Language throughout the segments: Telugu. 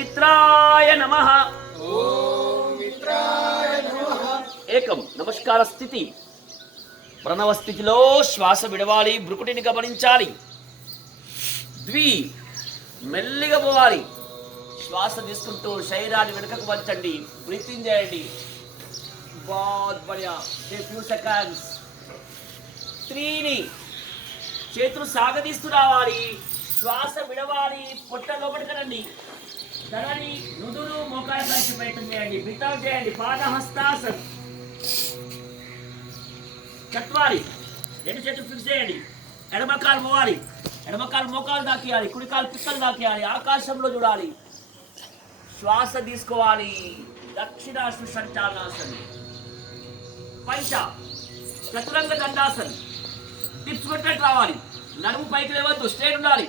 మిత్రాయ నమః. ఓం మిత్రాయ నమః. ఏకం నమస్కార స్థితి. ప్రణవ స్థితిలో శ్వాస విడవాలి, భృకుటిని గమనించాలి. ద్వి మెల్లిగా పోవాలి. శ్వాస తీసుకుంటూ శరీరాన్ని వెనుకకు వంచండి, బ్రీతింగ్ చేయండి. బాత్ బడియా, ఫ్యూ సెకండ్స్. త్రీని చేతులు సాగదీస్తూ రావాలి, శ్వాస విడవాలి, పొట్ట లోపలికనండి. తలని నుదురు మోకాళ్ళ కలిసి ప్రయత్నం చేయండి, బ్రీతౌట్ చేయండి. పాదహస్తాసన. చత్వారి రెండు చేతులు ఫిక్స్ చేయండి. ఎడమకాలు పోవాలి, ఎడమకాలు మోకాలు దాకియాలి, కుడికాలు పిక్కలు దాకియాలి. ఆకాశంలో చూడాలి, శ్వాస తీసుకోవాలి. దక్షిణాశ్వ సంచాలనాసన్. పంచ చతురంగ దండాసన్. టిప్స్ పెట్టినట్టు రావాలి. నడుము పైకి లేవద్దు, స్ట్రేట్ ఉండాలి.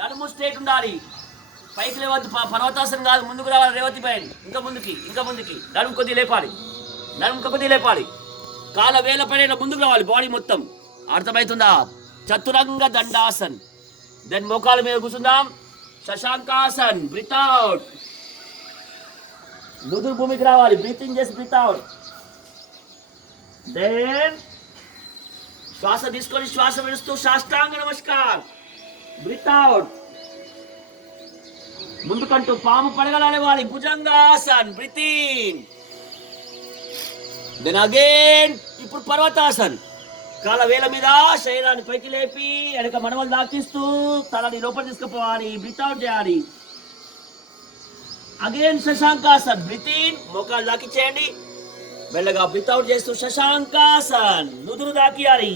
నడుము స్ట్రేట్ ఉండాలి, పైకి లేవద్దు. పర్వతాసనం కాదు, ముందుకు రావాలి. రేవతి పైన ఇంకా ముందుకి, ఇంకా ముందుకి. నడుము కొద్దిగా లేపాలి, నడుము కొద్దిగా లేపాలి. కాల వేల పైన ముందుకు రావాలి, బాడీ మొత్తం. అర్థమవుతుందా? చతురంగ దండాసన్. దెన్ మోకాల మీద కూర్చుందాం. శశాంకాసన్. Breathe out. నుదురు భూమికి రావాలి, బ్రీతింగ్ చేసి బ్రీత్ అవుట్. దెన్ శ్వాస తీసుకొని శ్వాస విడుస్తూ సాష్టాంగ నమస్కార్. Breath out. ముందుకంటూ పాము పడగలాలి, భుజంగాసన్. బ్రీతింగ్. దెన్ అగైన్ ఇప్పుడు పర్వతాసన్. కాల వేల మీద శరీరాన్ని పైకి లేపి వెనక మనవలు దాకిస్తూ తలని లోపల తీసుకుపోవాలి, బ్రీత్ అవుట్ చేయాలి. అగైన్ శశాంకాసన్. బ్రీత్ ఇన్, మోకాలు దాకిచ్చేయండి. మెల్లగా బ్రీత్ అవుట్ చేస్తూ శశాంకాసన్. నుదురు దాకియాలి.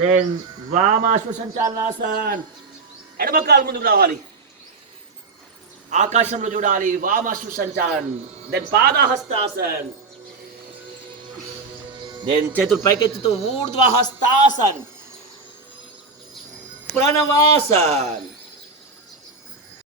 దెన్ వామాశ్వ సంచాలనాసన్. ఎడమకాలు ముందుకు రావాలి, ఆకాశంలో చూడాలి. వామాశ్వ సంచాలన్. దెన్ పాదహస్తాసన్. దెన్ చేతులు పైకెత్తుతూ ఊర్ధ్వహస్తాసన్. ప్రణవాసన్.